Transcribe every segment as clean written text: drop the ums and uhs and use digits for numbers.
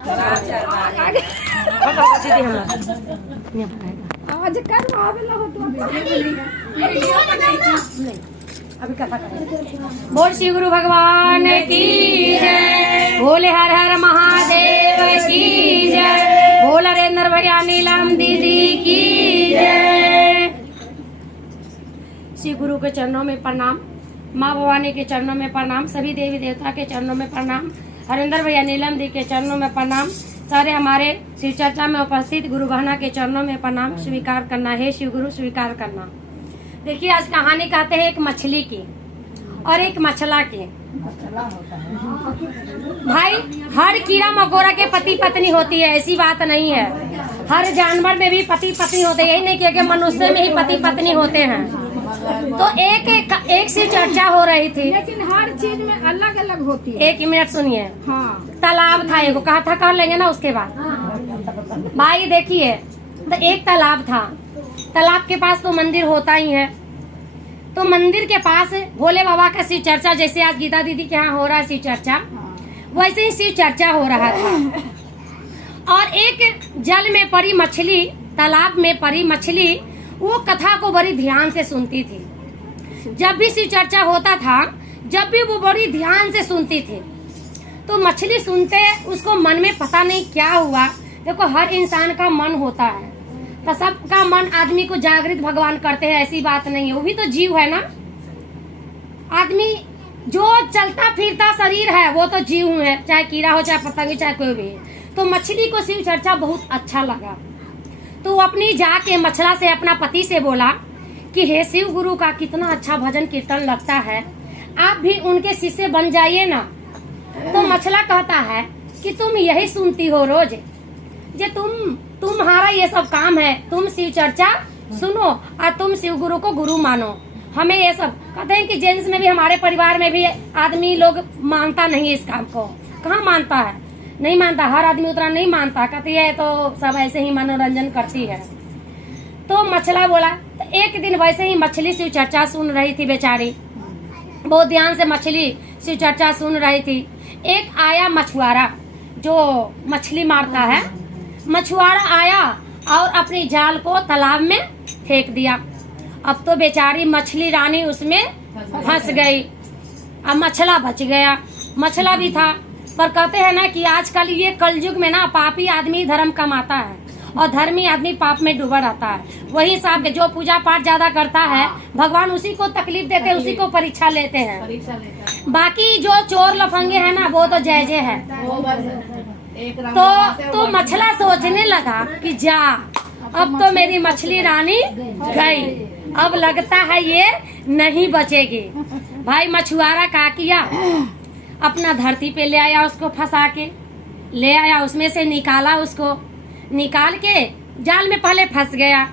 आज बोल श्री गुरु भगवान की जय, भोले हर हर महादेव की जय, भोला नरेंद्र भैया नीलम दीदी की जय। श्री गुरु के चरणों में प्रणाम, माँ भवानी के चरणों में प्रणाम, सभी देवी देवता के चरणों में प्रणाम, हरेंद्र भैया नीलम दी के चरणों में प्रणाम, सारे हमारे शिव चर्चा में उपस्थित गुरु बहना के चरणों में प्रणाम स्वीकार करना है। शिव गुरु स्वीकार करना। देखिए आज कहानी कहते हैं एक मछली की और एक मछला की। भाई हर कीड़ा मकोड़ा के पति पत्नी होती है, ऐसी बात नहीं है। हर जानवर में भी पति पत्नी होते हैं, यही नहीं कि मनुष्य में ही पति पत्नी होते हैं। तो एक से चर्चा हो रही थी, लेकिन हर चीज में अलग अलग होती है। एक मिनट सुनिए। हाँ। तालाब था, एक कहा था कर लेंगे ना उसके बाद। भाई देखिए, तो एक तालाब था, तालाब के पास तो मंदिर होता ही है। तो मंदिर के पास भोले बाबा का शिव चर्चा, जैसे आज गीता दीदी के यहाँ हो रहा है शिव चर्चा, वैसे ही शिव चर्चा हो रहा था। और एक जल में पड़ी मछली, तालाब में पड़ी मछली, वो कथा को बड़ी ध्यान से सुनती थी। जब भी शिव चर्चा होता था, जब भी वो बड़ी ध्यान से सुनती थी। तो मछली सुनते उसको मन में पता नहीं क्या हुआ। देखो हर इंसान का मन होता है, तो सबका मन आदमी को जागृत भगवान करते हैं, ऐसी बात नहीं है। वो भी तो जीव है ना। आदमी जो चलता फिरता शरीर है वो तो जीव है, चाहे कीड़ा हो चाहे पतंग चाहे कोई भी। तो मछली को शिव चर्चा बहुत अच्छा लगा। तो वो अपनी जाके मछला से, अपना पति से बोला कि हे शिव गुरु का कितना अच्छा भजन कीर्तन लगता है, आप भी उनके शिष्य बन जाइए ना। तो मछला कहता है कि तुम यही सुनती हो रोज, जे तुम्हारा ये सब काम है, तुम शिव चर्चा सुनो और तुम शिव गुरु को गुरु मानो। हमें ये सब कहते हैं कि जेंट्स में भी, हमारे परिवार में भी आदमी लोग मानता नहीं इस काम को। कहाँ मानता है, नहीं मानता, हर आदमी उतना नहीं मानता। कहती है तो सब ऐसे ही मनोरंजन करती है। तो मछला बोला, तो एक दिन वैसे ही मछली शिव चर्चा सुन रही थी बेचारी, बहुत ध्यान से मछली शिव चर्चा सुन रही थी। एक आया मछुआरा जो मछली मारता है, मछुआरा आया और अपनी जाल को तालाब में फेंक दिया। अब तो बेचारी मछली रानी उसमें फंस गई। अब मछला बच गया, मछला भी था। पर कहते हैं ना कि आजकल ये कलयुग में ना पापी आदमी धर्म कमाता है और धर्मी आदमी पाप में डूबा रहता है। वही हिसाब के जो पूजा पाठ ज्यादा करता है, भगवान उसी को तकलीफ देते हैं, उसी को परीक्षा लेते हैं। बाकी जो चोर लफंगे हैं ना, वो तो जय जय है। तो मछला सोचने लगा कि जा, अब तो मेरी मछली रानी गई, अब लगता है ये नहीं बचेगी। भाई मछुआरा क्या किया, अपना धरती पे ले आया, उसको फंसा के ले आया, उसमें से निकाला, उसको निकाल के जाल में पहले फंस गया।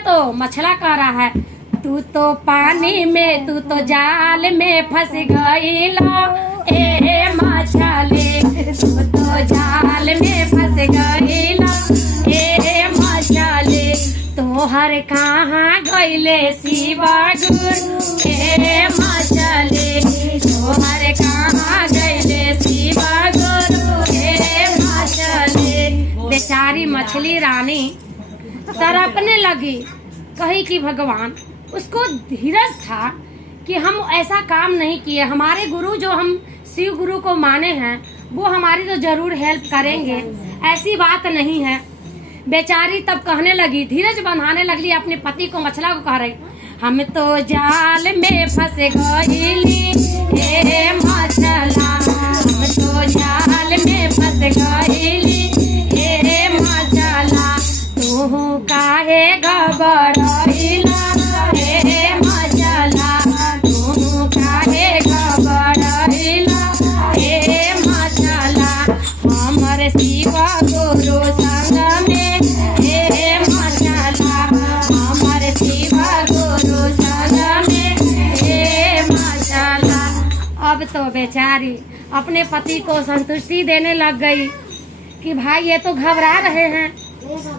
तो मछला कह रहा है, तू तो पानी में, तू तो जाल में फंस गईला, ए मछली, तू तो जाल में फंस गईला, ए मछली, तोहर कहाँ गईले शिवा गुरु, ए मछली, तोहर कहाँ गईले शिवा गुरु, ए मछली। बेचारी मछली रानी तड़पने लगी, कही कि भगवान, उसको धीरज था कि हम ऐसा काम नहीं किए, हमारे गुरु जो हम शिव गुरु को माने हैं वो हमारी तो जरूर हेल्प करेंगे, ऐसी बात नहीं है। बेचारी तब कहने लगी, धीरज बंधाने लगी, अपने पति को, मछला को कह रही, हम तो जाल में फंस गईली, ए मछला, हम तो जाल में फंस गईली, ए मछला, तू काहे घबराइला, ए मछला, तू काहे घबराइला, ए मछला, हमर शिव गुरु संग में, ए मछला, हमर शिव गुरु संग में, ए मछला। अब तो बेचारी अपने पति को संतुष्टि देने लग गई कि भाई ये तो घबरा रहे हैं,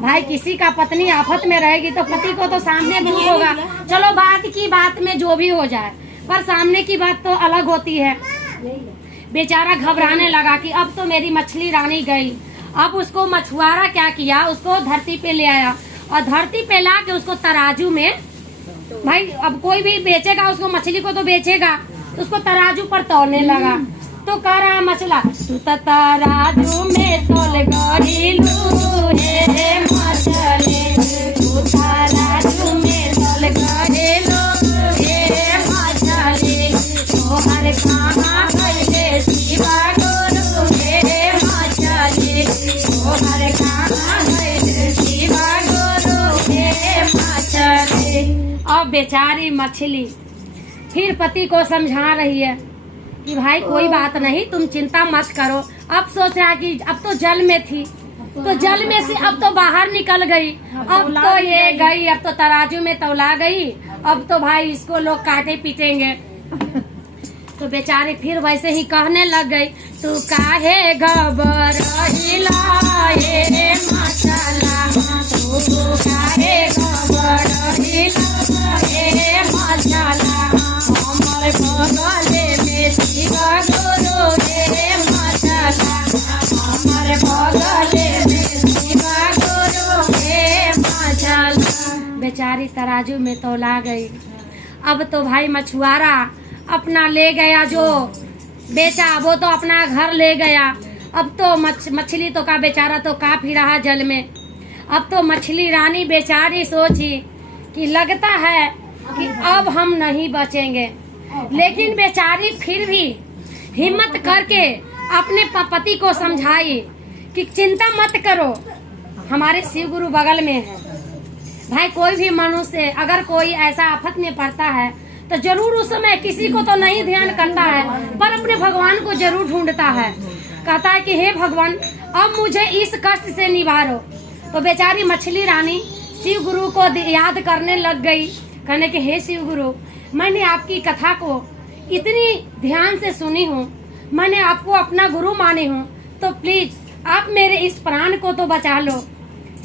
भाई किसी का पत्नी आफत में रहेगी तो पति को तो सामने दुख होगा। चलो बात की बात में जो भी हो जाए, पर सामने की बात तो अलग होती है। बेचारा घबराने लगा कि अब तो मेरी मछली रानी गई। अब उसको मछुआरा क्या किया, उसको धरती पे ले आया और धरती पे ला के उसको तराजू में, भाई अब कोई भी बेचेगा उसको मछली को तो बेचेगा, तो उसको तराजू पर तौलने लगा। तो कह रहा मछला, तू तो तराजू में तौल गइलू हे मछली, तू तराजू में तौल गइलू हे मछली, तोहर कहाँ गइले शिवा गुरु हे मछली, तोहर कहाँ गइले शिवा गुरु हे मछली। अब बेचारी मछली फिर पति को समझा रही है कि भाई कोई बात नहीं, तुम चिंता मत करो। अब सोच रहा कि अब तो जल में थी, तो जल में से अब तो बाहर निकल गई, अब तो ये गई, अब तो तराजू में तौला गई, अब तो भाई इसको लोग काटे पीटेंगे। तो बेचारी फिर वैसे ही कहने लग गई, तू काहे घबराइला हे मछला, तू काहे घबराइला हे मछला, हमर बगले में शिवा गुरु हे मछला, हमर बगले में शिवा गुरु हे मछला। बेचारी तराजू में तौला गई। अब तो भाई मछुआरा अपना ले गया, जो बेचा वो तो अपना घर ले गया। अब तो मछली तो का बेचारा तो काफ ही रहा जल में। अब तो मछली रानी बेचारी सोची कि लगता है कि अब हम नहीं बचेंगे, लेकिन बेचारी फिर भी हिम्मत करके अपने पति को समझाई कि चिंता मत करो, हमारे शिव गुरु बगल में है। भाई कोई भी मनुष्य अगर कोई ऐसा आफत में पड़ता है तो जरूर उस समय किसी को तो नहीं ध्यान करता है, पर अपने भगवान को जरूर ढूंढता है। कहता है कि हे भगवान अब मुझे इस कष्ट से निवारो। तो बेचारी मछली रानी शिव गुरु को याद करने लग गई, कहने के हे शिव गुरु, मैंने आपकी कथा को इतनी ध्यान से सुनी हूँ, मैंने आपको अपना गुरु माने हूँ, तो प्लीज आप मेरे इस प्राण को तो बचा लो।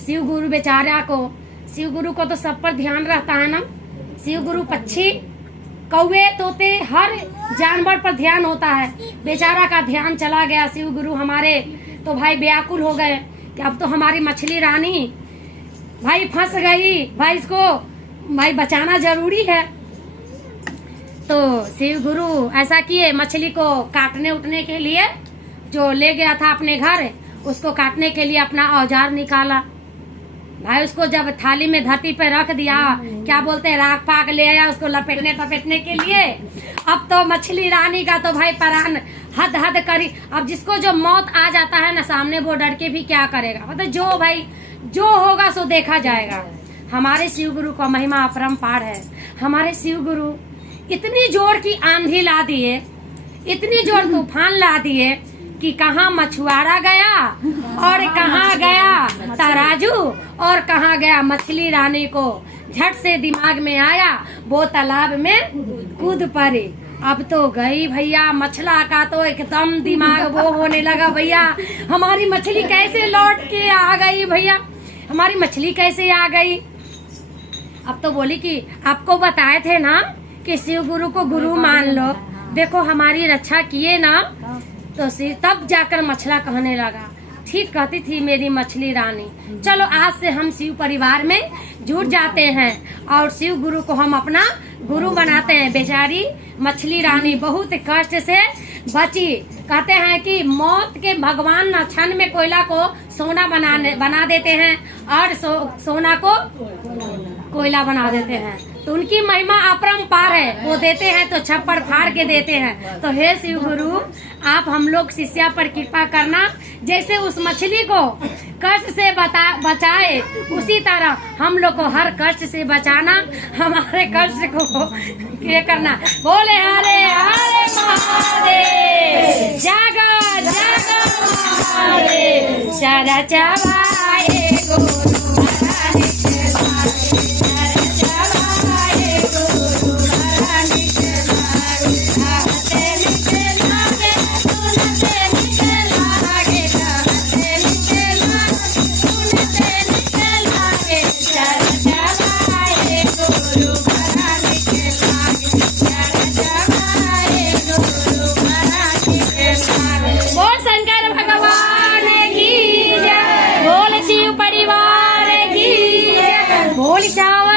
शिव गुरु बेचारा को, शिव गुरु को तो सब पर ध्यान रहता है ना। शिव गुरु पक्षी, कौवे, तोते, हर जानवर पर ध्यान होता है। बेचारा का ध्यान चला गया। शिव गुरु हमारे तो भाई व्याकुल हो गए कि अब तो हमारी मछली रानी भाई फंस गई, भाई इसको भाई बचाना जरूरी है। तो शिव गुरु ऐसा किए, मछली को काटने उठने के लिए जो ले गया था अपने घर, उसको काटने के लिए अपना औजार निकाला। भाई उसको जब थाली में धरती पे रख दिया, क्या बोलते हैं, राख पाक ले आया उसको लपेटने तपेटने के लिए। अब तो मछली रानी का तो भाई प्राण हद हद करी। अब जिसको जो मौत आ जाता है ना सामने, वो डर के भी क्या करेगा, मतलब जो भाई जो होगा सो देखा जाएगा। हमारे शिव गुरु का महिमा अपरंपार है। हमारे शिव गुरु इतनी जोर की आंधी ला दिए, इतनी जोर तूफान ला दिए कि कहाँ मछुआरा गया और कहाँ गया तराजू और कहाँ गया मछली रानी को झट से दिमाग में आया, वो तालाब में कूद पड़ी। अब तो गई भैया, मछला का तो एकदम दिमाग वो होने लगा, भैया हमारी मछली कैसे लौट के आ गई, भैया हमारी मछली कैसे आ गई। अब तो बोली कि आपको बताए थे ना कि शिव गुरु को गुरु मान लो, देखो हमारी रक्षा किए ना। तो तब जाकर मछला कहने लगा, ठीक कहती थी मेरी मछली रानी, चलो आज से हम शिव परिवार में जुट जाते हैं और शिव गुरु को हम अपना गुरु बनाते हैं। बेचारी मछली रानी बहुत कष्ट से बची। कहते हैं कि मौत के भगवान न क्षण में कोयला को सोना बना देते हैं और सोना को कोयला बना देते हैं। तो उनकी महिमा अपरंपार है, वो देते हैं तो छप्पर फाड़ के देते हैं। तो हे शिव गुरु, आप हम लोग शिष्या पर कृपा करना, जैसे उस मछली को कष्ट से बचाए उसी तरह हम लोग को हर कष्ट से बचाना, हमारे कष्ट को ये करना। बोले हरे हरे महादेव, जागा जागा महादेव, चरा चबाए गुरु भोली चावल